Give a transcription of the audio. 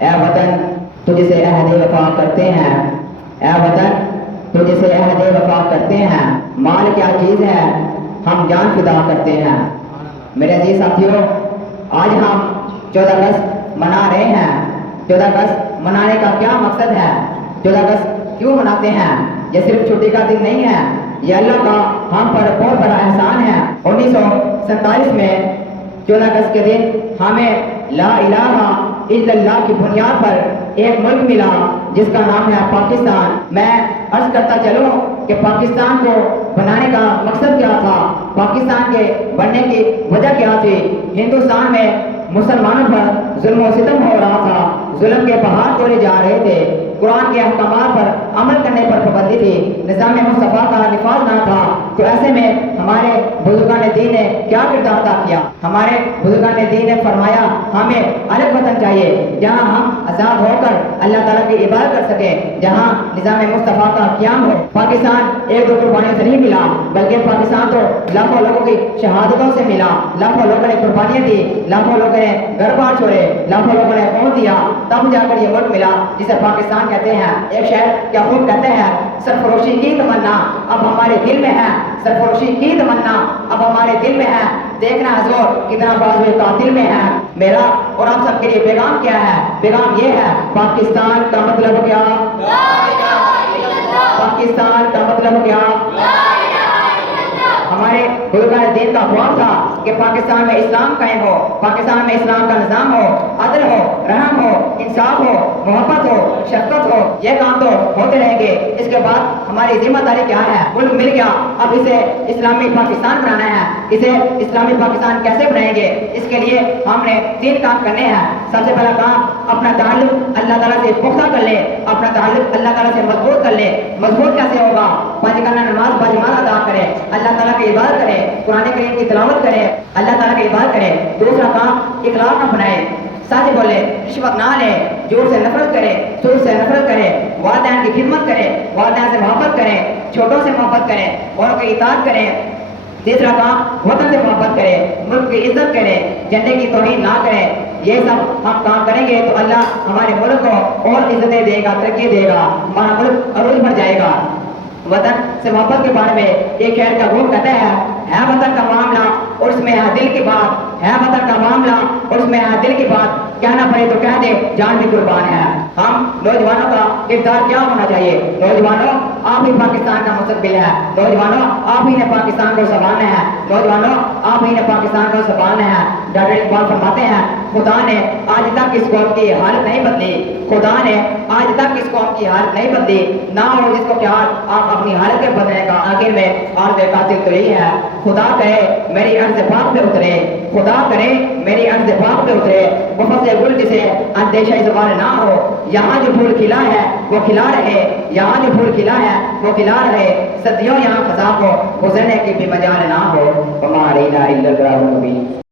اے وطن تجھ سے عہد وفا کرتے ہیں، اے وطن تجھ سے عہد وفا کرتے ہیں، مال کیا چیز ہے ہم جان فدا کرتے ہیں۔ میرے عزیز ساتھیوں، آج ہم 14 اگست منا رہے ہیں۔ 14 اگست منانے کا کیا مقصد ہے؟ 14 اگست کیوں مناتے ہیں؟ یہ صرف چھٹی کا دن نہیں ہے، یہ اللہ کا ہم پر بہت بڑا احسان ہے۔ 1947 میں 14 اگست کے دن ہمیں لا الہ الا اللہ کی بنیاد پر ایک ملک ملا جس کا نام ہے پاکستان۔ میں عرض کرتا چلوں کہ پاکستان کو بنانے کا مقصد کیا تھا، پاکستان کے بننے کی وجہ کیا تھی۔ ہندوستان میں مسلمانوں پر ظلم و ستم ہو رہا تھا، ظلم کے پہاڑ توڑے جا رہے تھے، قرآن کے احکامات پر عمل کرنے پر پابندی تھی، نظام مصطفیٰ کا نفاذ نہ تھا۔ تو ایسے میں ہمارے بزرگان دین نے کیا کردار ادا کیا؟ ہمارے بزرگان دین نے فرمایا ہمیں الگ وطن چاہیے جہاں ہم آزاد ہو کر اللہ تعالیٰ کی عبادت کر سکیں، جہاں نظام مصطفیٰ کا قیام ہو۔ پاکستان ایک دو قربانیوں سے نہیں ملا، بلکہ پاکستان تو لاکھوں لوگوں کی شہادتوں سے ملا، لاکھوں لوگوں نے قربانیاں دی، لاکھوں لوگوں نے گھر بار چھوڑے، لاکھوں لوگوں نے خون دیا، تب جا کر یہ ملک ملا جسے پاکستان کہتے ہیں۔ ایک شعر کیا خوب کہتے ہیں، سرفروشی کی تمنا اب ہمارے دل میں ہے، سرفروشی کی تمنا اب ہمارے دل میں ہے، دیکھنا حضور کتنا بازوئے قاتل میں ہے۔ میرا اور آپ سب کے لیے پیغام کیا ہے؟ پیغام یہ ہے، پاکستان کا مطلب کیا؟ لا الہ الا اللہ۔ پاکستان کا مطلب کیا؟ لا الہ الا اللہ۔ ہمارے بزرگان دین کا خواب تھا کہ پاکستان میں اسلام قائم ہو، پاکستان میں اسلام کا نظام ہو، عدل ہو، رحم ہو، انصاف ہو، محبت ہو، شفقت ہو۔ یہ کام تو ہوتے رہیں گے، اس کے بعد ہماری ذمہ داری کیا ہے؟ ملک مل گیا، اب اسے اسلامی پاکستان بنانا ہے۔ اسے اسلامی پاکستان کیسے بنائیں گے؟ اس کے لیے ہم نے 3 کام کرنے ہیں۔ سب سے پہلا کام، اپنا تعلق اللہ تعالیٰ سے پختہ کر لے، اپنا تعلق اللہ تعالیٰ سے مضبوط کر لے۔ مضبوط کیسے ہوگا؟ 5 وقتہ نماز باجماعت ادا کرے، اللہ تعالیٰ کی عبادت کرے، قرآن کریم کی تلاوت کرے، اللہ تعالیٰ کی عبادت کرے۔ دوسرا کام، اخلاق اپنائے، سچ بولے، رشوت نہ لے، جھوٹ سے نفرت کرے، سود سے نفرت کرے، والدین کی خدمت کرے، والدین سے محبت کرے، چھوٹوں سے محبت کرے، بڑوں کی اطاعت کرے۔ تیسرا کام، وطن سے محبت کرے، ملک کی عزت کرے، جھنڈے کی توہین نہ کرے۔ یہ سب ہم کام کریں گے تو اللہ ہمارے ملک کو اور عزتیں دے گا، ترقی دے گا، ہمارا ملک عروج بڑھ جائے گا۔ وطن سے محبت کے بارے میں ایک شعر کا گروپ کہتا ہے وطن کا معاملہ اور اس میں ہے دل کی بات، ہے وطن کا معاملہ اور اس میں ہے دل کی بات، کہنا پڑے تو کہہ دے جان بھی قربان ہے۔ ہم نوجوانوں کا کردار کیا ہونا چاہیے؟ نوجوانوں، آپ ہی پاکستان کا مستقبل ہے، نوجوانوں آپ ہی نے پاکستان کو سنبھالنا ہے، نوجوانوں آپ ہی نے پاکستان کو سنبھالنا ہے۔ ڈاکٹر اقبال فرماتے ہیں خدا نے آج تک اس قوم کی حالت نہیں بدلی، خدا نے آج تک اس قوم کی حالت نہیں بدلی، نہ ہو جس کو خیال آپ اپنی حالت کے بدلنے کا۔ آخر میں عرض قاتل تو یہی ہے، خدا کرے میری عرض پاک پہ اترے، خدا کرے میری عرض پاک پہ اترے، بہت سے گل جسے اندیشہ زوال نہ ہو، یہاں جو پھول کھلا ہے وہ کھلا رہے، یہاں جو پھول کھلا ہے وہ کھلا رہے، صدیوں یہاں فضا کو گزرنے کی بھی مجال نہ ہو۔ وما علینا الا البلاغ المبین۔